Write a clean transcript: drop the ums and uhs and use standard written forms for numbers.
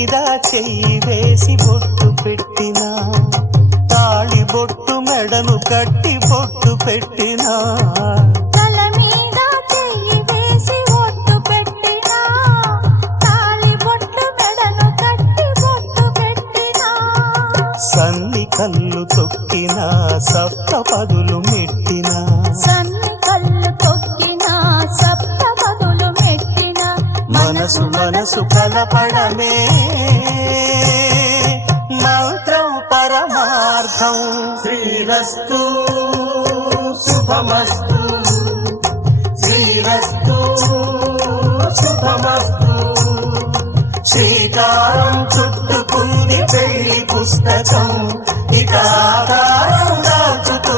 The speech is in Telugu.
మీద చెయ్యి వేసి బొట్టు పెట్టినా, తాళి బొట్టు మెడను కట్టి బొట్టు పెట్టినా, తల మీద చెయ్యి వేసి బొట్టు పెట్టినా, తాళి బొట్టు మెడను కట్టి బొట్టు పెట్టినా, సన్ని కళ్ళు తొక్కినా సప్త పదులు మెట్టినా, సన్ని కళ్ళు తొక్కినా సప్త పదులు మెట్టినా, మనసు మనసు కలపడమే మంత్రం పరమార్థం. శ్రీరస్తు శుభమస్తు, శ్రీరస్తు శుభమస్తు. శ్రీకారం చుట్టుకుంది పెళ్లి పుస్తకం, ఇక ఆకారం దాచుతుంది